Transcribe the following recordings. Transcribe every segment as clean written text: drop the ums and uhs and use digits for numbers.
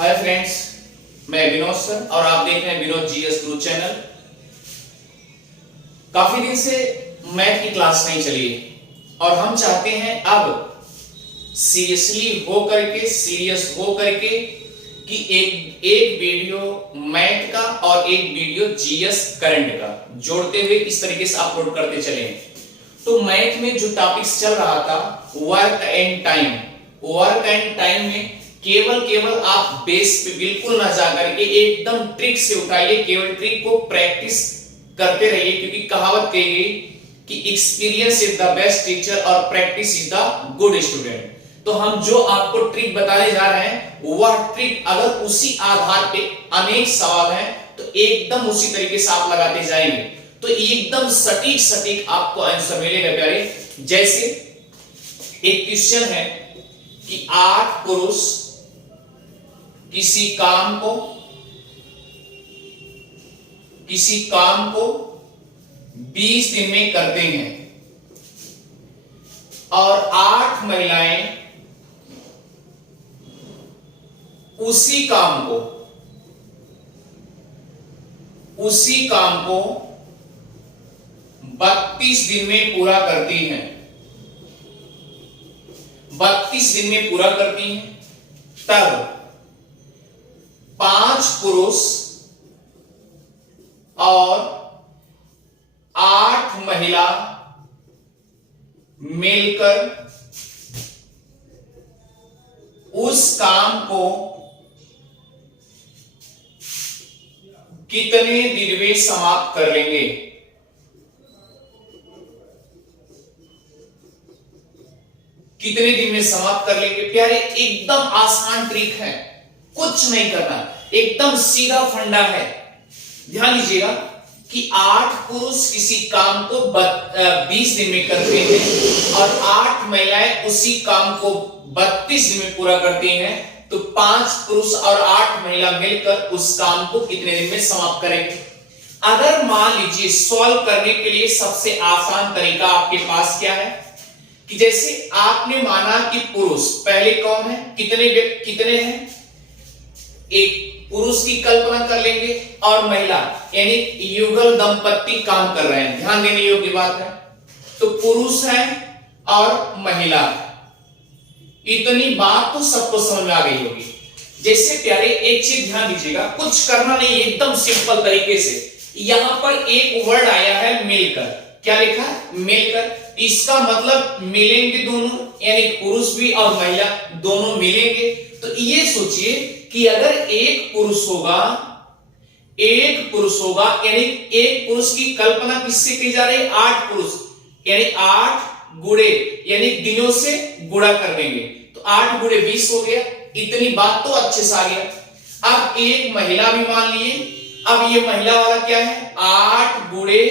Hi friends, मैं Vinod sir और आप देख रहे हैं विनोद जीएस गुरु चैनल। काफी दिन से मैथ की क्लास नहीं चली और हम चाहते हैं अब सीरियस हो करके कि एक वीडियो मैथ का और एक वीडियो जीएस करंट का जोड़ते हुए इस तरीके से अपलोड करते चले। तो मैथ में जो टॉपिक्स चल रहा था वर्क एंड टाइम में केवल आप बेस पे बिल्कुल ना जाकर के एकदम ट्रिक से उठाइए, केवल ट्रिक को प्रैक्टिस करते रहिए, क्योंकि कहावत कही गई कि experience is the best teacher और practice is the good student. तो हम जो आपको ट्रिक बताने जा रहे हैं वह ट्रिक अगर उसी आधार पे अनेक सवाल हैं तो एकदम उसी तरीके से आप लगाते जाएंगे तो एकदम सटीक आपको आंसर मिलेगा प्यारे। जैसे एक क्वेश्चन है कि 8 पुरुष किसी काम को 20 दिन में करते हैं और 8 महिलाएं उसी काम को 32 दिन में पूरा करती हैं। 32 दिन में पूरा करती हैं, तब 5 पुरुष और 8 महिला मिलकर उस काम को कितने दिन में समाप्त कर लेंगे? कितने दिन में समाप्त कर लेंगे? प्यारे एकदम आसान ट्रिक है, कुछ नहीं करना, एकदम सीधा फंडा है। ध्यान लीजिएगा कि 8 पुरुष किसी काम को 20 दिन में करते हैं और 8 महिलाएं उसी काम को 32 दिन में पूरा करती हैं, तो 5 पुरुष और 8 महिला मिलकर उस काम को कितने दिन में समाप्त करेंगे? अगर मान लीजिए सॉल्व करने के लिए सबसे आसान तरीका आपके पास क्या है कि जैसे आपने माना कि पुरुष पहले कौन है, कितने हैं, एक पुरुष की कल्पना कर लेंगे और महिला यानी युगल दंपति काम कर रहे हैं। ध्यान देने योग्य बात है। तो पुरुष है और महिला, इतनी बात तो सबको समझ में आ गई होगी। जैसे प्यारे एक चीज ध्यान दीजिएगा, कुछ करना नहीं, एकदम सिंपल तरीके से यहां पर एक वर्ड आया है मिलकर। क्या लिखा है? मिलकर। इसका मतलब मिलेंगे दोनों, यानी पुरुष भी और महिला दोनों मिलेंगे। तो ये सोचिए कि अगर एक पुरुष होगा यानी एक पुरुष की कल्पना किससे की जा रही है? 8 पुरुष, यानी 8 गुणे यानी दिनों से गुणा कर देंगे तो 8 गुणे 20 हो गया। इतनी बात तो अच्छे से आ गया। अब एक महिला भी मान लिए, अब ये महिला वाला क्या है? 8 गुणे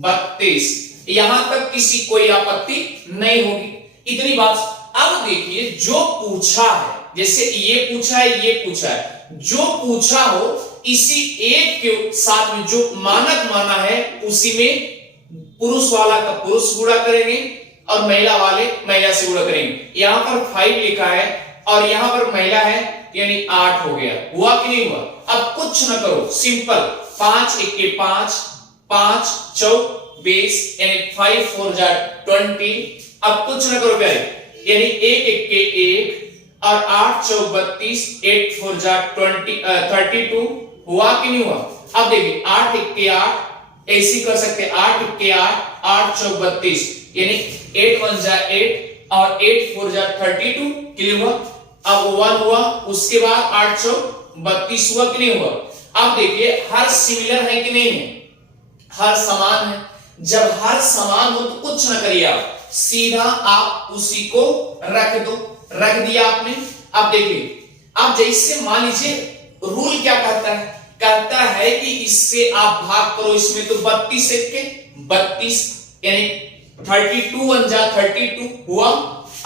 32, यहां तक किसी कोई आपत्ति नहीं होगी। इतनी बात। अब देखिए जो पूछा है, जैसे ये पूछा है, जो पूछा हो इसी एक के साथ में जो मानक माना है उसी में पुरुष वाला का पुरुष गुणा करेंगे और महिला वाले महिला से गुणा करेंगे। यहां पर 5 लिखा है और यहां पर महिला है यानी 8 हो गया। हुआ कि नहीं हुआ? अब कुछ ना करो, सिंपल 5 1 5 5 चौक 20 यानी 5 4 20। अब कुछ ना करो प्यारे, यानी 1 1 1 और 8 चौक 32, 8 4 32। हुआ कि नहीं हुआ? अब देखिए 8 1 8 ऐसी कर सकते, 8 1 8 8 चौक 32 यानी 8 1 8 और 8 4 32। क्लियर हुआ? अब 1 हुआ, उसके बाद 8 चौक 32 हुआ कि नहीं हुआ? अब देखिए हर सिमिलर है कि नहीं है? हर समान है। जब हर समान हो तो कुछ ना करिए, आप सीधा आप उसी को रख दिया आपने। अब देखिए, अब जैसे मान लीजिए रूल क्या कहता है कि इससे आप भाग करो, इसमें तो 32 के 32 यानी 32 1 32 हुआ।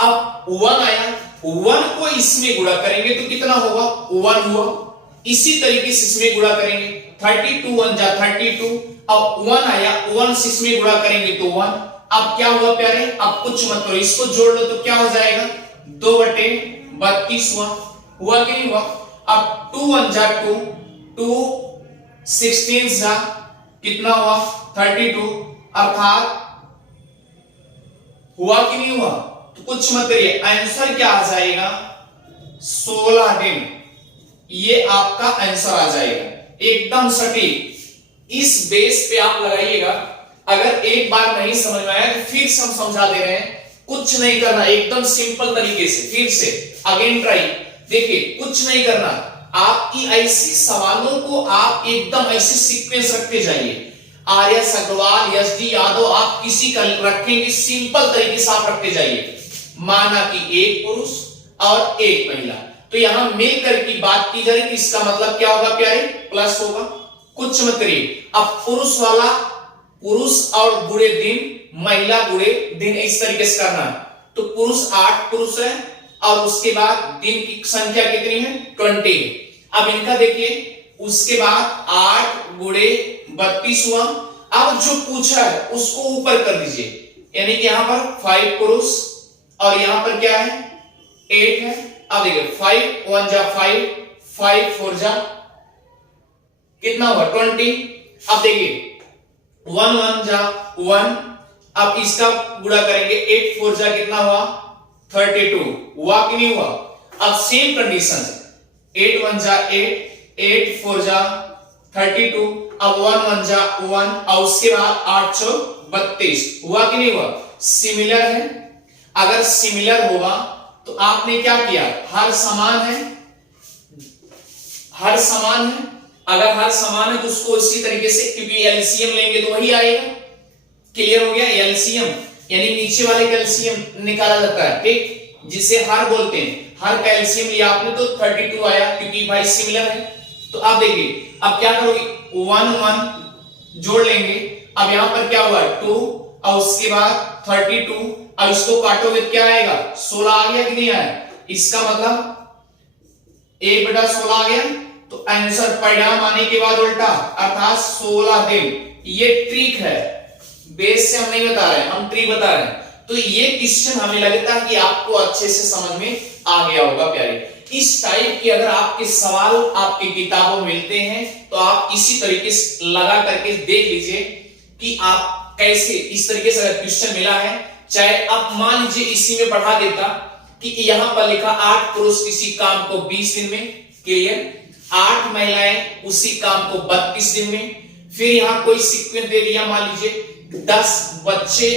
अब 1 आया, 1 को इसमें गुणा करेंगे तो कितना होगा? 1 हुआ। इसी तरीके से इसमें गुणा करेंगे, 32 1 32। अब 1 आया, 1 से इसमें गुणा करेंगे तो 1। अब क्या हुआ प्यारे? अब कुछ मत करो, इसको जोड़ लो तो क्या हो जाएगा? 2/32 हुआ कि नहीं हुआ? अब 2 1 जा 2, 2 16 जा कितना हुआ 32, अर्थात हुआ कि नहीं हुआ? तो कुछ मत करिए, आंसर क्या आ जाएगा 16 दिन। ये आपका आंसर आ जाएगा एकदम सटीक। इस बेस पे आप लगाइएगा। अगर एक बार नहीं समझ में आया तो फिर से हम समझा दे रहे हैं, कुछ नहीं करना, एकदम सिंपल तरीके से फिर से अगेन ट्राई। देखिए कुछ नहीं करना, आपकी ऐसी सवालों को आप एकदम ऐसे सीक्वेंस रखते जाइए। आर्य अग्रवाल यश डी यादव आप किसी का रखेंगे, सिंपल तरीके से आप रखते जाइए। माना कि एक पुरुष और एक महिला, तो यहां मिलकर की बात की जा रही, इसका मतलब क्या होगा प्यारे? प्लस होगा। कुछ मत करिए। अब पुरुष वाला पुरुष और बुरे दिन, महिला बुरे दिन, इस तरीके से करना है। तो पुरुष 8 पुरुष है और उसके बाद दिन की संख्या कितनी है 20। अब इनका देखिए, उसके बाद 8 गुणे 32 हुआ। अब जो पूछा है उसको ऊपर कर दीजिए, यानी कि यहां पर 5 पुरुष और यहां पर क्या है 8 है। अब देखिए 5 1 जा 5, 5 4 जा कितना हुआ 20। अब देखिए 1 1 जा 1, अब इसका गुणा करेंगे 8 4 जा कितना हुआ 32, हुआ कि नहीं हुआ? अब सेम कंडीशन, 8 1 जा 8, 8 4 जा 32, अब 1 1 जा 1 और उसके बाद 8 4 32, हुआ कि नहीं हुआ? सिमिलर है। अगर सिमिलर होगा तो आपने क्या किया, हर समान है, हर समान है। अगर हर समान है तो उसको इसी तरीके से, क्योंकि एलसीएम लेंगे तो वही आएगा। क्लियर हो गया? एलसीएम यानी नीचे वाले का एलसीएम निकाला जाता है, ठीक, जिसे हर बोलते हैं। हर का एलसीएम लिया आपने तो 32 आया, क्योंकि भाई सिमिलर है। तो अब देखिए, अब क्या करोगे 1 1 जोड़ लेंगे। अब यहां पर क्या हुआ 2 और उसके बाद 32, अब इसको काटोगे क्या आएगा 16 आ गया कि नहीं आया? इसका मतलब 1/16 आ गया। तो आंसर परिणाम आने के बाद उल्टा, अर्थात 16 दिन। ये ट्रिक है, बेस से हम नहीं बता रहे, हम ट्रिक बता रहे हैं। तो ये क्वेश्चन हमें लगता है कि आपको अच्छे से समझ में आ गया होगा प्यारे। इस टाइप के अगर आपके सवाल आपकी किताबों में मिलते हैं तो आप इसी तरीके से लगा करके देख लीजिए कि आप कैसे, इस तरीके से अगर क्वेश्चन मिला है, चाहे आप मान लीजिए इसी में बढ़ा देता कि यहां पर लिखा 8 पुरुष किसी काम को 20 दिन में, क्लियर, 8 महिलाएं उसी काम को 32 दिन में, फिर यहां कोई सीक्वेंस दे दिया, मान लीजिए 10 बच्चे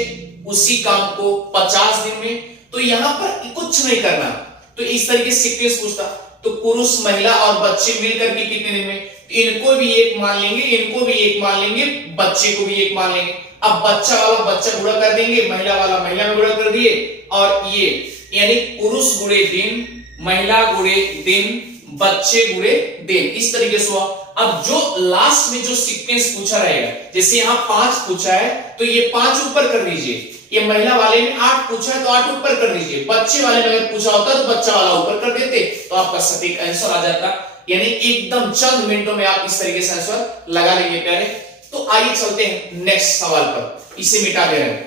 उसी काम को 50 दिन में। तो यहां पर कुछ नहीं करना, तो इस तरीके से सीक्वेंस पूछता, तो पुरुष महिला और बच्चे मिलकर के कितने दिन में, इनको भी एक मान लेंगे, इनको भी एक मान लेंगे, बच्चे को भी एक मान लेंगे। अब बच्चा वाला बच्चा गुणा कर देंगे, महिला वाला महिला में गुणा कर दिए, और ये यानी पुरुष गुणे दिन, महिला गुणे दिन, बच्चे गुणे दिन, इस तरीके से हुआ। अब जो लास्ट में जो सीक्वेंस पूछा रहेगा, जैसे यहां 5 पूछा है तो ये 5 ऊपर कर दीजिए, ये महिला वाले में 8 पूछा है तो 8 ऊपर कर दीजिए, बच्चे वाले में अगर पूछा होता तो बच्चा वाला ऊपर कर देते, तो आपका सटीक आंसर आ जाता। यानी एकदम चंद मिनटों में आप इस तरीके से आंसर लगा लेंगे प्यारे। तो आइए चलते हैं नेक्स्ट सवाल पर, इसे मिटा दे रहे हैं।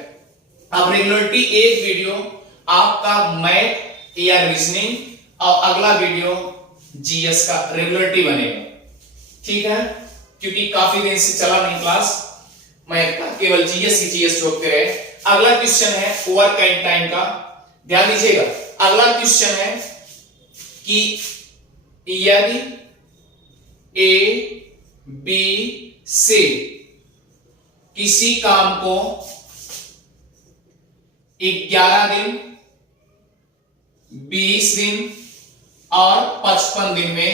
अब रेगुलरिटी एक वीडियो आपका मैथ या रीजनिंग और अगला वीडियो जीएस का रेगुलरिटी बनेगा, ठीक है, क्योंकि काफी दिन से चला नहीं क्लास मैथ का, केवल जीएस की जीएस जोड़ते रहे। अगला क्वेश्चन है ओवर टाइम का, ध्यान दीजिएगा। अगला क्वेश्चन है कि यदि ए बी सी किसी काम को 11 दिन, 20 दिन और 55 दिन में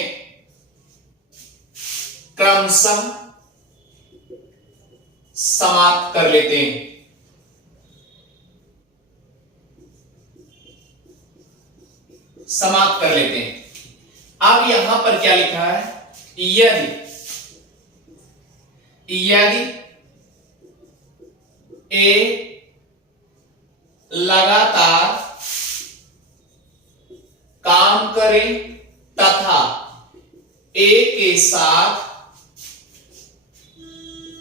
क्रमशः समाप्त कर लेते हैं, समाप्त कर लेते हैं। अब यहां पर क्या लिखा है, यदि ए लगातार काम करे तथा ए के साथ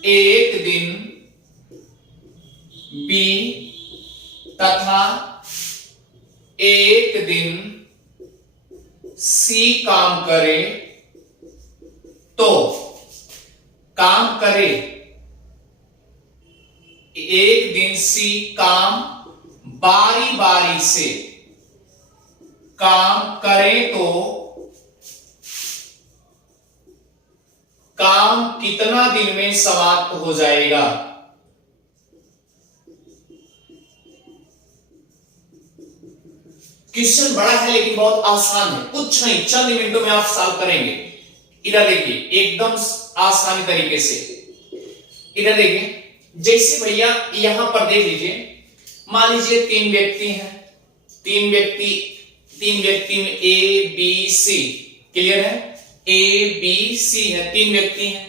एक दिन बी तथा एक दिन सी काम करे तो काम करे, एक दिन सी काम बारी बारी से काम करे तो काम कितना दिन में समाप्त हो जाएगा। क्वेश्चन बड़ा है लेकिन बहुत आसान है, कुछ नहीं, चंद मिनटों में आप सॉल्व करेंगे। इधर देखिए, एकदम आसानी तरीके से। इधर देखिए, जैसे भैया यहां पर देख लीजिए, मान लीजिए तीन व्यक्ति हैं, तीन व्यक्ति में ए बी सी, क्लियर है, ए बी सी है, तीन व्यक्ति हैं।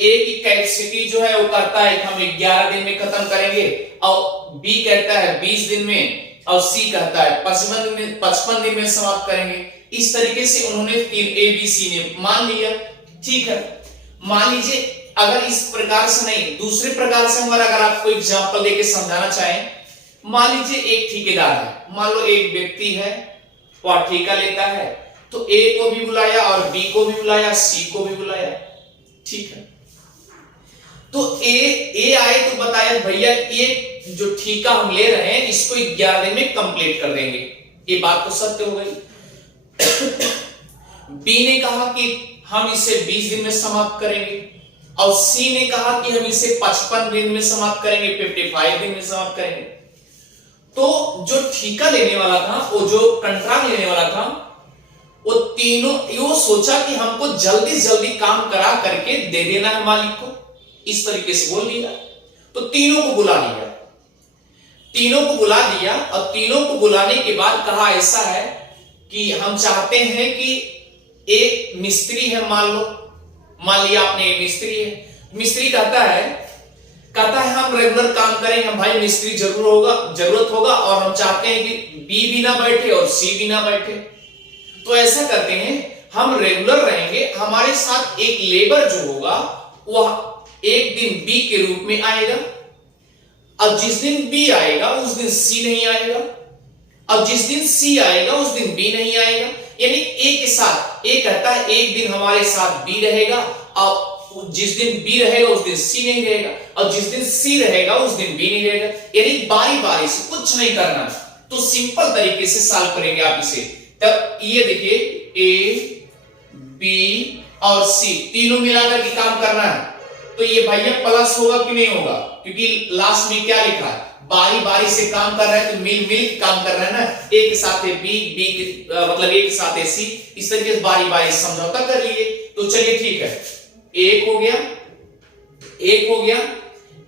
ए की कैपेसिटी जो है वो कहता है कि हम 11 दिन में खत्म करेंगे, और बी कहता है 20 दिन में, और सी कहता है 55 दिन में समाप्त करेंगे। इस तरीके से उन्होंने तीन ए बी सी ने मान लिया, ठीक है। मान लीजिए अगर इस प्रकार से नहीं, दूसरे प्रकार से अगर आपको एग्जांपल देके समझाना चाहें, मान लीजिए एक ठेकेदार है, मान लो एक व्यक्ति है, वह ठेका लेता है, तो ए को भी बुलाया और बी को भी बुलाया, सी को भी बुलाया, ठीक है। तो ए आए तो बताया भैया ये जो ठेका हम ले रहे हैं इसको 11 दिन में कंप्लीट कर देंगे, ये बात तो सत्य हो गई। बी ने कहा कि हम इसे 20 दिन में समाप्त करेंगे, और सी ने कहा कि हम इसे 55 दिन में समाप्त करेंगे, 55 दिन में समाप्त करेंगे। तो जो ठेका लेने वाला था, वो जो कंट्रैक्ट लेने वाला था, वो तीनों यो सोचा कि हमको जल्दी जल्दी काम करा करके दे देना है मालिक को, इस तरीके से बोल दिया। तो तीनों को बुला लिया, तीनों को बुला दिया, और तीनों को बुलाने के बाद कहा ऐसा है कि हम चाहते हैं कि एक मिस्त्री है, मान लिया आपने एक मिस्त्री है, मिस्त्री कहता है हम रेगुलर काम करेंगे, भाई मिस्त्री जरूरत होगा, और हम चाहते हैं कि बी भी ना बैठे और सी भी ना बैठे। तो ऐसा करते हैं, हम रेगुलर रहेंगे, हमारे साथ एक लेबर जो होगा वह एक दिन बी के रूप में आएगा, अब जिस दिन बी आएगा उस दिन सी नहीं आएगा, अब जिस दिन सी आएगा उस दिन बी नहीं आएगा। यानी ए के साथ, ए कहता है एक दिन हमारे साथ बी रहेगा, और जिस दिन बी रहेगा उस दिन सी नहीं रहेगा, और जिस दिन सी रहेगा उस दिन बी नहीं रहेगा। यानी बारी बारी से, कुछ नहीं करना। तो सिंपल तरीके से सॉल्व करेंगे आप इसे। तब ये देखिए, ए बी और सी तीनों मिलाकर के काम करना है, तो ये भैया प्लस होगा कि नहीं होगा, क्योंकि लास्ट में क्या लिखा है, बारी बारी से काम कर रहा है, तो मिल काम कर रहा है ना, ए के साथ है बी मतलब ए के साथ है सी, इस तरीके से बारी बारी समझौता कर लिए। तो चलिए ठीक है, एक हो गया,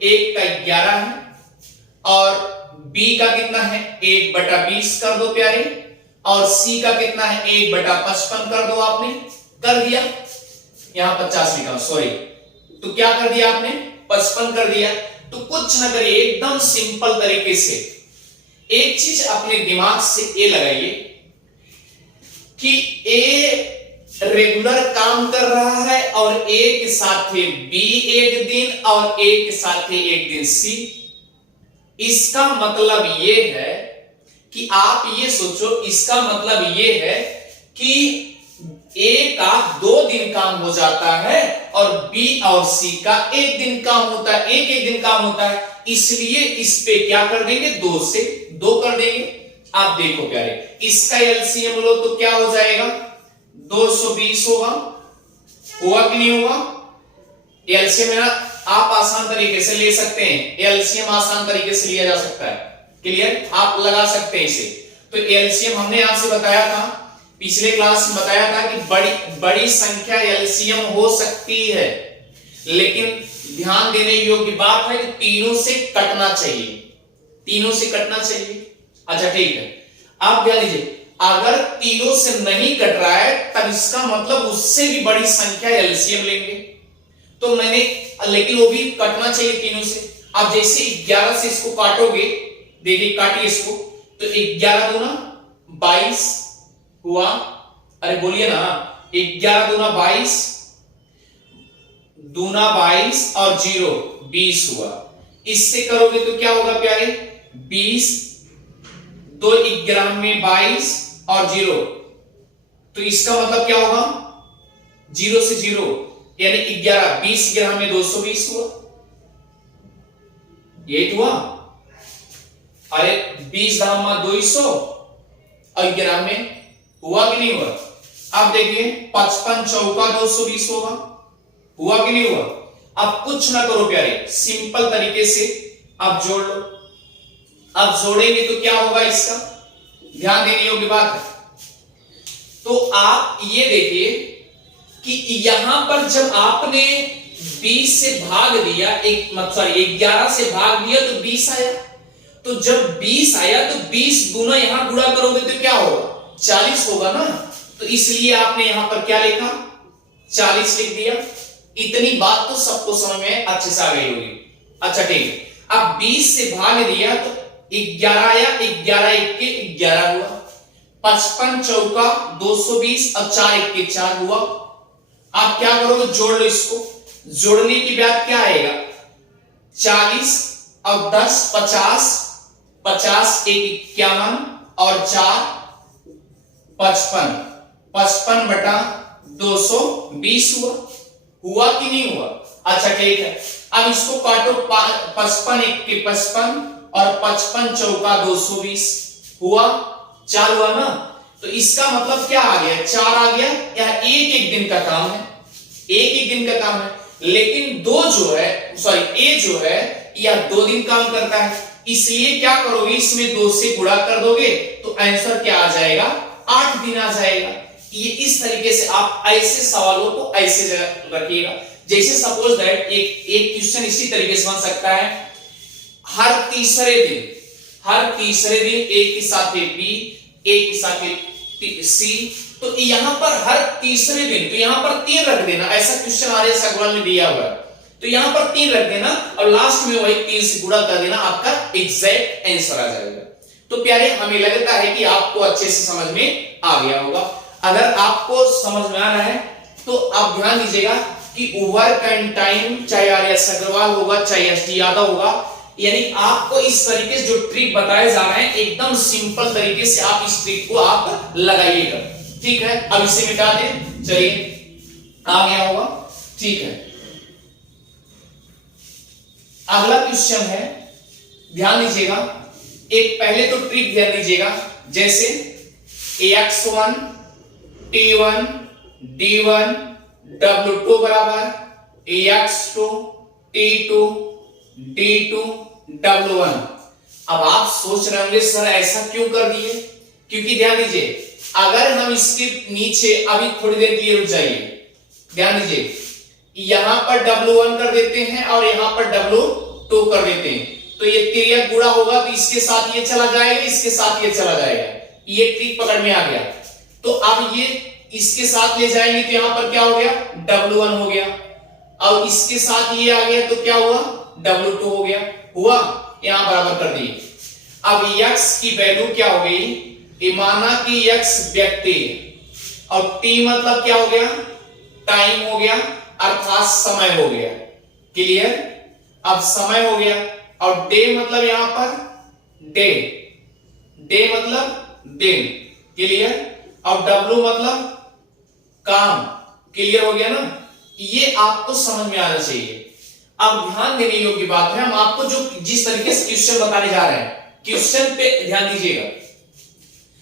एक का 11 है, और बी का कितना है 1/20 कर दो प्यारे, और सी का कितना है 1/55 कर दो। आपने कर दिया, यहां 50 लिखा, सॉरी, तो क्या कर दिया आपने 55 कर दिया। तो कुछ ना करिए, एकदम सिंपल तरीके से एक चीज अपने दिमाग से ये लगाइए कि ए रेगुलर काम कर रहा है, और ए के साथ है बी एक दिन, और ए के साथ है एक दिन सी। इसका मतलब ये है कि आप ये सोचो, इसका मतलब ये है कि ए का 2 दिन काम हो जाता है, और बी और सी का 1 दिन काम होता है, एक दिन काम होता है। इसलिए इस पे क्या कर देंगे, 2 से 2 कर देंगे। आप देखो प्यारे, इसका एलसीएम लो तो क्या हो जाएगा, 220 होगा कि नहीं होगा। एलसीएम ना आप आसान तरीके से ले सकते हैं, एलसीएम आसान तरीके से लिया जा सकता है, क्लियर, आप लगा सकते हैं इसे। तो एलसीएम हमने आपसे बताया था, पिछले क्लास में बताया था कि बड़ी संख्या एलसीएम हो सकती है, लेकिन ध्यान देने योग्य बात है कि तीनों से कटना चाहिए, तीनों से कटना चाहिए। अच्छा ठीक है, आप ध्यान दीजिए, अगर तीनों से नहीं कट रहा है तब इसका मतलब उससे भी बड़ी संख्या एलसीएम लेंगे। तो मैंने, लेकिन वो भी कटना चाहिए तीनों से। आप जैसे 11 से इसको काटोगे, देखिए काटिए इसको, तो 11 दूना 22 हुआ, अरे बोलिए ना, 11 दूना 22, दूना 22 और 0 20 हुआ। इससे करोगे तो क्या होगा प्यारे, 20 2 11 में 22 और 0 तो इसका मतलब क्या होगा, 0 से 0 यानी 11, 20 11 में 220 हुआ, ये हुआ। अरे 20 धामा 200 और 11 में हुआ कि नहीं हुआ। अब देखिए 55 चौका 220 होगा, हुआ कि नहीं हुआ। अब कुछ ना करो प्यारे, सिंपल तरीके से आप जोड़ लो। अब जोड़ेंगे तो क्या होगा, इसका ध्यान देने योग्य बात है। तो आप ये देखिए कि यहां पर जब आपने 20 से भाग दिया, एक मतलब 11 से भाग दिया तो 20 आया। तो जब 20 आया तो 20 गुना यहां गुणा करोगे तो क्या होगा, 40 होगा ना। तो इसलिए आपने यहां पर क्या लिखा, 40 लिख दिया। इतनी बात तो सबको समझ में अच्छे से आ गई होगी। अच्छा ठीक है, अब 20 से भाग दिया तो 11 आया, 11 एक के 11 हुआ, 55 चौका 220 और 4 एक के 4 हुआ। आप क्या करोगे, जोड़ लो इसको। जोड़ने के बाद क्या आएगा, 40 और 10 50, 50 एक 51 और 4 55, 55 बटा 220 हुआ, हुआ कि नहीं हुआ। अच्छा ठीक है, अब इसको काटो, 55 एक के 55 और 55 चौका 220 हुआ, 4 हुआ ना। तो इसका मतलब क्या आ गया, 4 आ गया। यह एक एक दिन का काम है, एक एक दिन का काम है। लेकिन दो जो है, सॉरी ए जो है, यह 2 दिन काम करता है। इसलिए क्या करोगे, इसमें 2 से गुणा कर दोगे तो आंसर क्या आ जाएगा, 8 दिन आ जाएगा। ये इस तरीके से आप ऐसे सवालों को ऐसे रखिएगा। जैसे सपोज दैट एक क्वेश्चन इसी तरीके से बन सकता है, हर तीसरे दिन ए के साथ बी, ए के साथ सी। तो यहां पर हर तीसरे दिन, तो यहां पर 3 रख देना। ऐसा क्वेश्चन आर्य सगवाल में दिया हुआ है, तो यहां पर 3 रख देना और लास्ट में वही 3 से गुणा कर देना, आपका एग्जैक्ट आंसर आ जाएगा। तो प्यारे, हमें लगता है कि आपको अच्छे से समझ में आ गया होगा। अगर आपको समझ में आ रहा है तो आप ध्यान दीजिएगा कि वर्क एंड टाइम, चाहे आर्य अग्रवाल होगा चाहे एसडी यादव होगा, यानी आपको इस तरीके से जो ट्रिक बताए जा रहे हैं, एकदम सिंपल तरीके से आप इस ट्रिक को आप लगाइएगा। ठीक है, अब इसे मिटा दें, चलिए आ गया होगा। ठीक है, अगला क्वेश्चन है, ध्यान दीजिएगा। एक पहले तो ट्रिक ध्यान दीजिएगा, जैसे x1 t1 d1 w2 बराबर x2 t2 d2 w1। अब आप सोच रहे होंगे सर ऐसा क्यों कर दिए, क्योंकि ध्यान दीजिए, अगर हम इसके नीचे अभी थोड़ी देर के लिए रुक जाइए, ध्यान दीजिए, यहां पर w1 कर देते हैं और यहां पर w2 कर देते हैं, तो ये तिर्यक गुणा होगा तो इसके साथ ये चला जाएगा, इसके साथ ये चला जाएगा। ये ट्रिक पकड़ में आ गया। तो अब ये इसके साथ ले जाएंगे तो यहां पर क्या हो गया, w1 हो गया, और इसके साथ ये आ गया तो क्या हुआ, w2 हो गया, हुआ। यहां बराबर कर दिए। अब x की वैल्यू क्या हो गई, माना कि x व्यक्ति और t मतलब क्या हो गया, टाइम हो गया, अर्थात समय हो गया। क्लियर, अब समय हो गया, और डे मतलब यहां पर डे मतलब दिन। क्लियर, और w मतलब काम। क्लियर हो गया ना, ये आपको समझ में आना चाहिए। अब ध्यान देने योग्य बात है, हम आपको जो जिस तरीके से क्वेश्चन बताने जा रहे हैं, क्वेश्चन पे ध्यान दीजिएगा।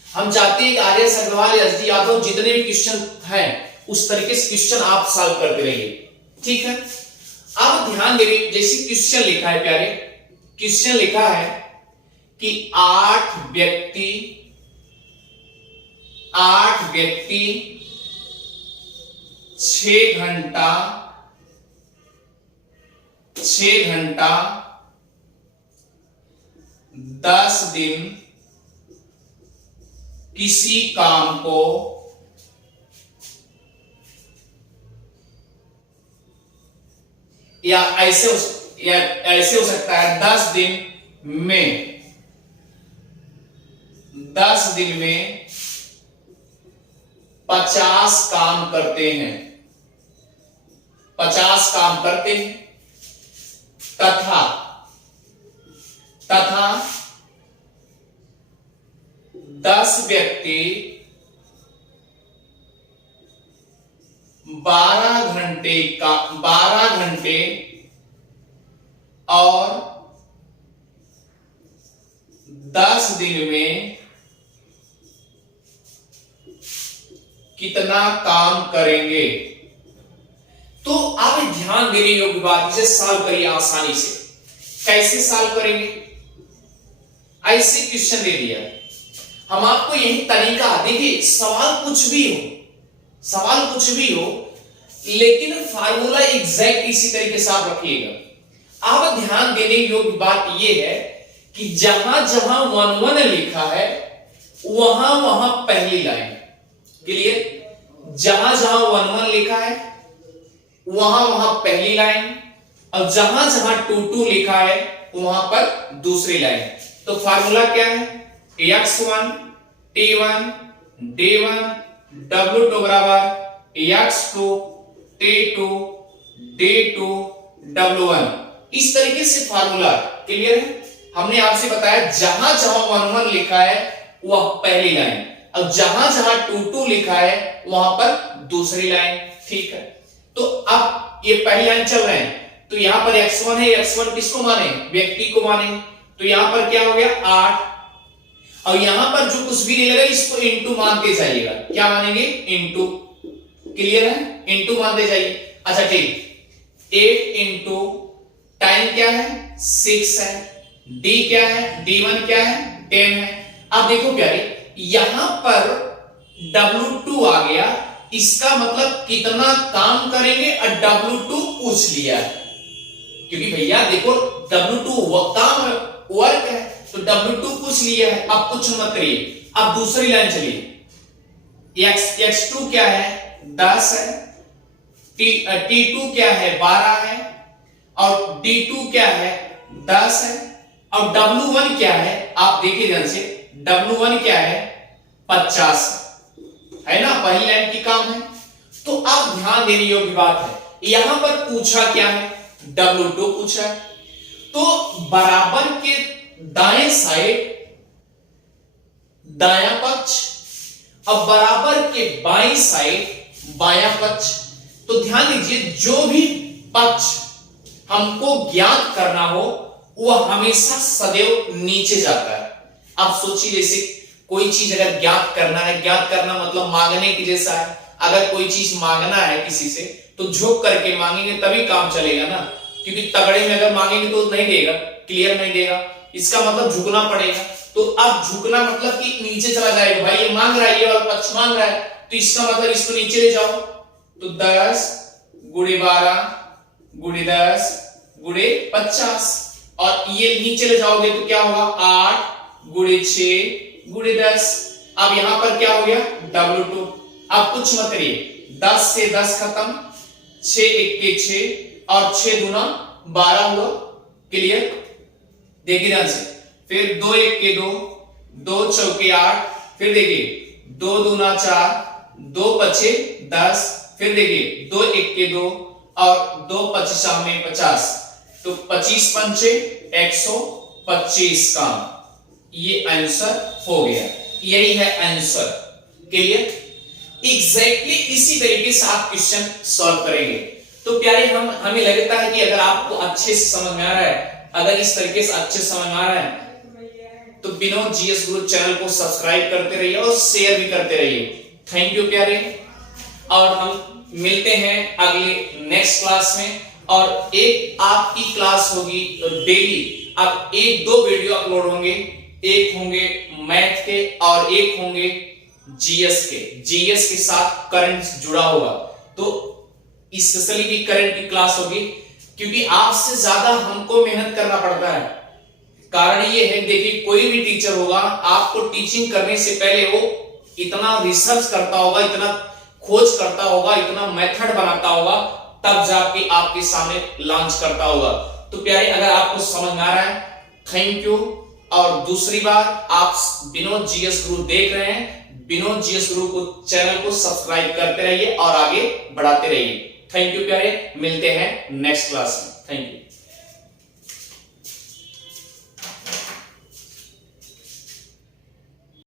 हम चाहते हैं कि आर्य अग्रवाल, एसडी यादव जितने भी क्वेश्चन हैं उस तरीके से क्वेश्चन आप सॉल्व करते रहिए। ठीक है, अब ध्यान देंगे, जैसे क्वेश्चन लिखा है प्यारे, क्वेश्चन लिखा है कि 8 व्यक्ति 6 घंटा 10 दिन किसी काम को या ऐसे हो सकता है 10 दिन में 50 काम करते हैं, 50 काम करते हैं, तथा 10 व्यक्ति 12 घंटे और 10 दिन में कितना काम करेंगे। तो आप ध्यान देने योग्य बात, इसे सॉल्व करिए आसानी से। कैसे सॉल्व करेंगे? ऐसे क्वेश्चन दे दिया, हम आपको यही तरीका, देखिए सवाल कुछ भी हो लेकिन फार्मूला एग्जैक्ट इसी तरीके से आप रखिएगा। आप ध्यान देने योग्य बात यह है कि जहां जहां 1 1 लिखा है वहां पहली लाइन, क्लियर? जहां जहां 1 1 लिखा है वहां पहली लाइन, और जहां जहां 2 2 लिखा है वहां पर दूसरी लाइन। तो फार्मूला क्या है? x1 t1 d1 w2 बराबर x2 t2 d2 w1। इस तरीके से फार्मूला, क्लियर है? हमने आपसे बताया जहां जहां 1 1 लिखा है वह पहली लाइन, अब जहां जहां 2 2 लिखा है वहां पर दूसरी लाइन, ठीक है? तो अब ये पहली लाइन चल रहे हैं, तो यहां पर x1 है, x1 किसको माने? व्यक्ति को माने। तो यहां पर क्या हो गया? 8, और यहां पर जो कुछ भी नहीं लगा इसको इनटू मानते जाइएगा। क्या मानेंगे? इनटू, क्लियर है? इनटू मानते जाइए। अच्छा ठीक, 8 इंटू टाइम क्या है? 6 है, d क्या है? d1 क्या है? 10 है। अब देखो प्यारे, यहां पर W2 आ गया, इसका मतलब कितना काम करेंगे, और W2 पूछ लिया, क्योंकि भैया देखो W2 वो काम है, वर्क है, तो W2 पूछ लिया है। अब कुछ मत करिए, अब दूसरी लाइन चलिए। x2 क्या है? 10 है, t2 क्या है? 12 है, और d2 क्या है? 10 है, और W1 क्या है? आप देखिए ध्यान से, W1 क्या है? 50 है ना, पहली लाइन की काम है। तो आप ध्यान देने योग्य बात है, यहां पर पूछा क्या है? W2 पूछा है। तो बराबर के दाएं साइड दायां पक्ष, अब बराबर के बाईं साइड बायां पक्ष। तो ध्यान दीजिए, जो भी पक्ष हमको ज्ञात करना हो वह हमेशा सदैव नीचे जाता है। आप सोचिए, जैसे कोई चीज अगर ज्ञात करना है, ज्ञात करना मतलब मांगने की जैसा है। अगर कोई चीज मांगना है किसी से तो झुक करके मांगेंगे तभी काम चलेगा ना, क्योंकि तगड़े में अगर मांगेंगे तो नहीं देगा, क्लियर नहीं देगा, इसका मतलब झुकना पड़ेगा। तो अब झुकना मतलब कि नीचे चला जाएगा। भाई ये मांग रहा है, ये वाला पक्ष मांग रहा है, तो इसका मतलब इसको नीचे ले जाओ। तो 10 गुणे 12 गुणे 10 गुणे 50, और ये नीचे ले जाओगे तो क्या होगा? 8 गुणे 6 गुणे 10। अब यहां पर क्या हो गया? W2। अब कुछ मत करिए, 10 से 10 खत्म, 6 1 के 6 और 6 दूना 12 हुआ, क्लियर? देखिए ध्यान से, फिर 2 1 के 2, 2 चौके 8, फिर देखिए 2 दूना 4, 2 पचे 10, फिर देखिए 2 1 के 2 और 2 पच्चीस में 50, तो 25 पंचे 125 काम। ये आंसर हो गया, यही है आंसर, क्लियर? एग्जैक्टली इसी तरीके से आप क्वेश्चन सॉल्व करेंगे। तो प्यारे, हमें लगता है कि अगर आपको अच्छे से समझ में आ रहा है, अगर इस तरीके से अच्छे समझ में आ रहा है, तो विनोद जीएस गुरु चैनल को सब्सक्राइब करते रहिए और शेयर भी करते रहिए। थैंक यू प्यारे, और हम मिलते हैं अगले नेक्स्ट क्लास में। और एक आपकी क्लास होगी डेली, अब 1-2 वीडियो अपलोड होंगे, एक होंगे मैथ के और एक होंगे जीएस के। जीएस के साथ करंट जुड़ा होगा, तो स्पेशली भी करंट की क्लास होगी, क्योंकि आपसे ज्यादा हमको मेहनत करना पड़ता है। कारण ये है, देखिए कोई भी टीचर होगा, आपको टीचिंग करने से पहले वो इतना रिसर्च करता होगा, इतना खोज करता होगा, इतना मेथड बनाता होगा, तब जाके आपके सामने लॉन्च करता होगा। तो प्यारे, अगर आपको समझ में आ रहा है, थैंक यू। और दूसरी बात, आप विनोद जीएस गुरु देख रहे हैं, विनोद जीएस गुरु को चैनल को सब्सक्राइब करते रहिए और आगे बढ़ाते रहिए। थैंक यू प्यारे, मिलते हैं नेक्स्ट क्लास में। Thank you.